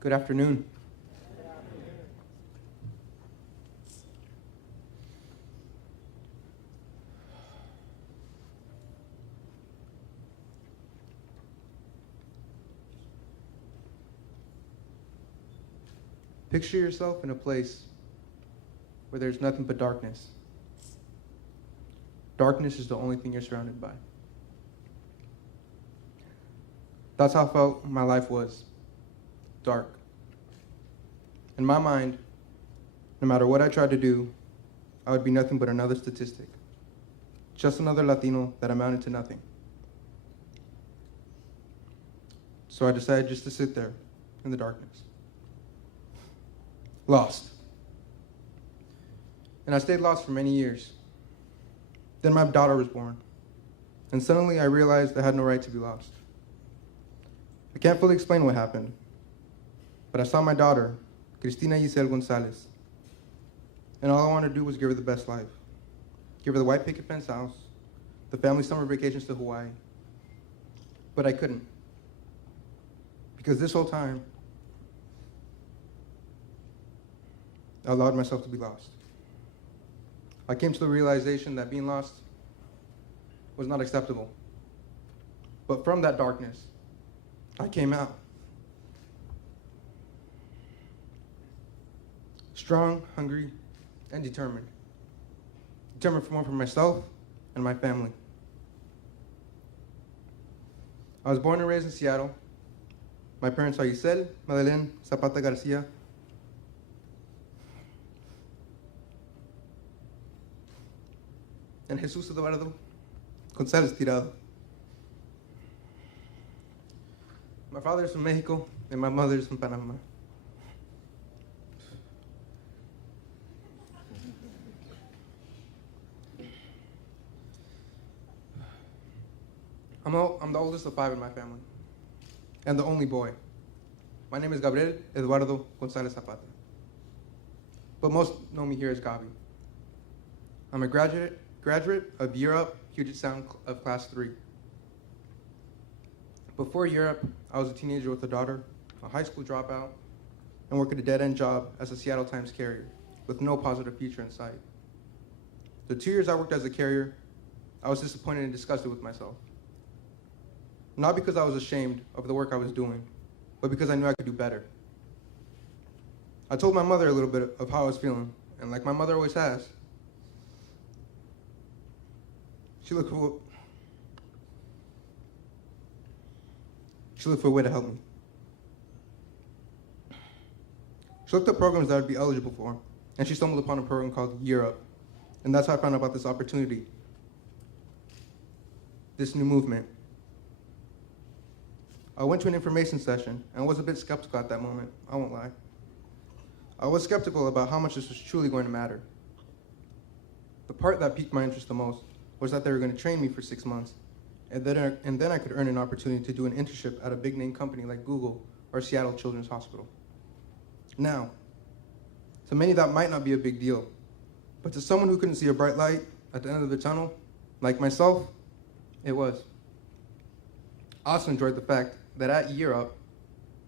Good afternoon. Picture yourself in a place where there's nothing but darkness. Darkness is the only thing you're surrounded by. That's how I felt my life was. Dark. In my mind, no matter what I tried to do, I would be nothing but another statistic. Just another Latino that amounted to nothing. So I decided just to sit there in the darkness. Lost. And I stayed lost for many years. Then my daughter was born. And suddenly I realized I had no right to be lost. I can't fully explain what happened, but I saw my daughter, Gabriel Gonzalez, and all I wanted to do was give her the best life. Give her the white picket fence house, the family summer vacations to Hawaii. But I couldn't. Because this whole time, I allowed myself to be lost. I came to the realization that being lost was not acceptable. But from that darkness, I came out. Strong, hungry, and determined. Determined for more for myself and my family. I was born and raised in Seattle. My parents are Gabriel Zapata Garcia, and Jesus Eduardo Gonzalez Tirado. My father is from Mexico, and my mother is from Panama. I'm the oldest of 5 in my family, and the only boy. My name is Gabriel Eduardo Gonzalez Zapata, but most know me here as Gabi. I'm a graduate of Europe, Puget Sound of Class 3. Before Europe, I was a teenager with a daughter, a high school dropout, and worked at a dead-end job as a Seattle Times carrier with no positive future in sight. The 2 years I worked as a carrier, I was disappointed and disgusted with myself. Not because I was ashamed of the work I was doing, but because I knew I could do better. I told my mother a little bit of how I was feeling, and like my mother always has, she looked for a way to help me. She looked up programs that I would be eligible for, and she stumbled upon a program called Europe, and that's how I found out about this opportunity, this new movement. I went to an information session and was a bit skeptical at that moment, I won't lie. I was skeptical about how much this was truly going to matter. The part that piqued my interest the most was that they were going to train me for 6 months, and then I could earn an opportunity to do an internship at a big name company like Google or Seattle Children's Hospital. Now, to many that might not be a big deal, but to someone who couldn't see a bright light at the end of the tunnel, like myself, it was. I also enjoyed the fact that at Europe,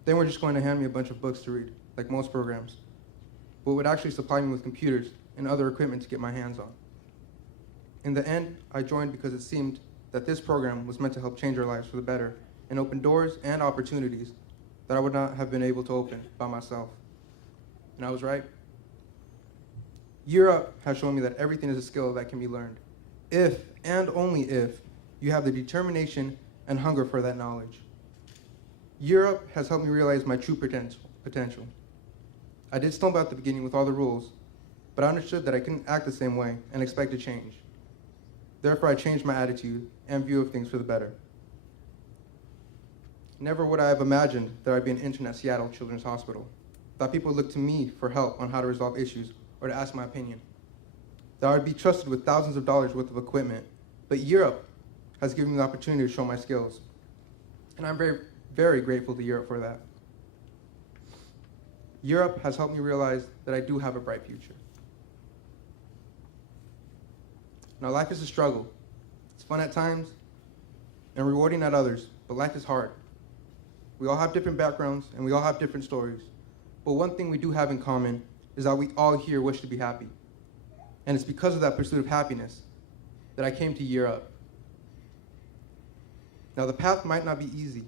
they weren't just going to hand me a bunch of books to read, like most programs, but would actually supply me with computers and other equipment to get my hands on. In the end, I joined because it seemed that this program was meant to help change our lives for the better and open doors and opportunities that I would not have been able to open by myself. And I was right. Europe has shown me that everything is a skill that can be learned, if and only if you have the determination and hunger for that knowledge. Europe has helped me realize my true potential. I did stumble at the beginning with all the rules, but I understood that I couldn't act the same way and expect to change. Therefore, I changed my attitude and view of things for the better. Never would I have imagined that I'd be an intern at Seattle Children's Hospital, that people would look to me for help on how to resolve issues or to ask my opinion, that I would be trusted with thousands of dollars worth of equipment, but Europe has given me the opportunity to show my skills. And I'm very, very grateful to Europe for that. Europe has helped me realize that I do have a bright future. Now, life is a struggle. It's fun at times and rewarding at others, but life is hard. We all have different backgrounds, and we all have different stories. But one thing we do have in common is that we all here wish to be happy. And it's because of that pursuit of happiness that I came to Year Up. Now, the path might not be easy,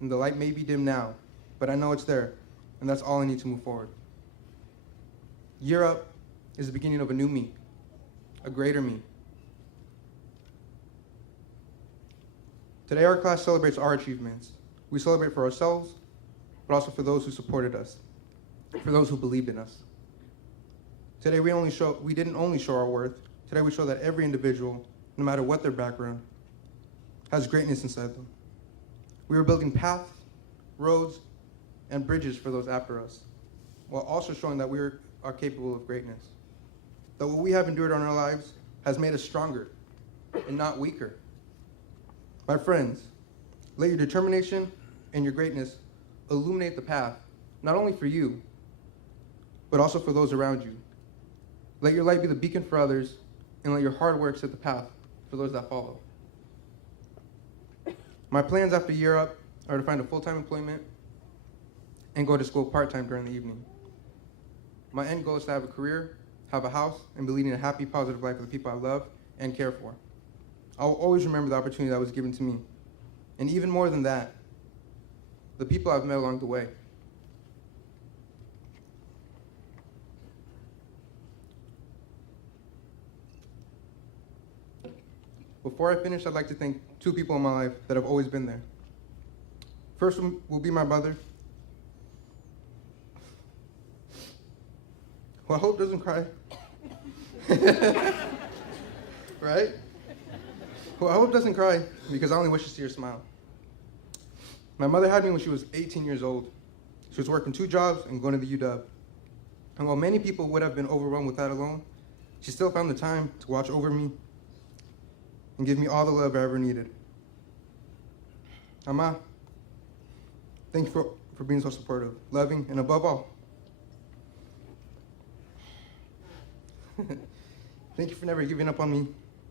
and the light may be dim now, but I know it's there, and that's all I need to move forward. Year Up is the beginning of a new me, a greater me. Today, our class celebrates our achievements. We celebrate for ourselves, but also for those who supported us, for those who believed in us. Today, we didn't only show our worth. Today, we show that every individual, no matter what their background, has greatness inside them. We are building paths, roads, and bridges for those after us, while also showing that we are capable of greatness. That what we have endured in our lives has made us stronger and not weaker. My friends, let your determination and your greatness illuminate the path, not only for you, but also for those around you. Let your light be the beacon for others, and let your hard work set the path for those that follow. My plans after Year Up are to find a full-time employment and go to school part-time during the evening. My end goal is to have a career, have a house, and be leading a happy, positive life with the people I love and care for. I will always remember the opportunity that was given to me. And even more than that, the people I've met along the way. Before I finish, I'd like to thank two people in my life that have always been there. First will be my mother, who I hope doesn't cry. Right? Who I hope doesn't cry, because I only wish to see her smile. My mother had me when she was 18 years old. She was working 2 jobs and going to the UW. And while many people would have been overwhelmed with that alone, she still found the time to watch over me and give me all the love I ever needed. Ama, thank you for being so supportive, loving, and above all, thank you for never giving up on me,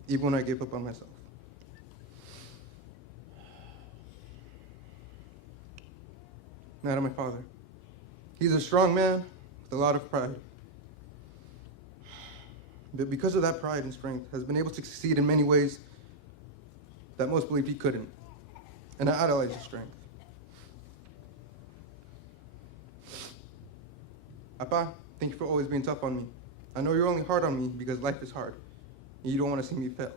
even when I gave up on myself. Now to my father. He's a strong man with a lot of pride. But because of that pride and strength, has been able to succeed in many ways that most believed he couldn't. And I idolize his strength. Appa, thank you for always being tough on me. I know you're only hard on me because life is hard, and you don't want to see me fail.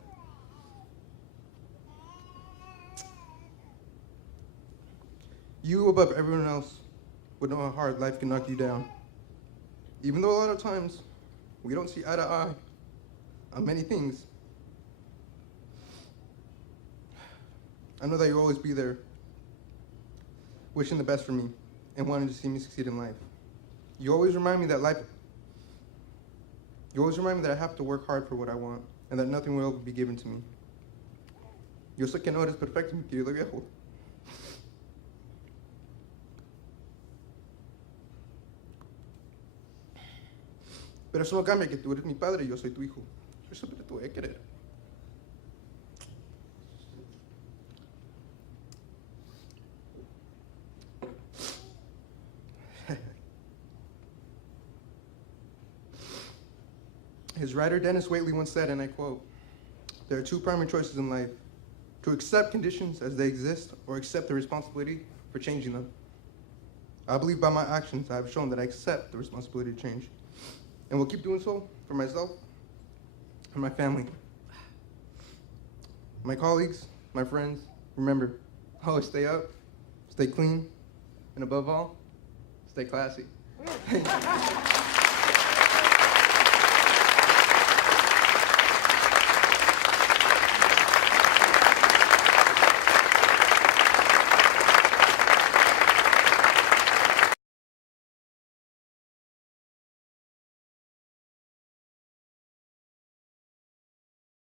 You, above everyone else, would know how hard life can knock you down. Even though a lot of times we don't see eye to eye on many things, I know that you'll always be there, wishing the best for me and wanting to see me succeed in life. You always remind me that I have to work hard for what I want and that nothing will ever be given to me. Yo sé que no eres perfecto, mi querido viejo. Pero eso no cambia que tú eres mi padre y yo soy tu hijo. Yo siempre te voy a querer. His writer Dennis Waitley once said, and I quote, "There are 2 primary choices in life, to accept conditions as they exist or accept the responsibility for changing them." I believe by my actions I have shown that I accept the responsibility to change, and will keep doing so for myself and my family. My colleagues, my friends, remember, always stay up, stay clean, and above all, stay classy.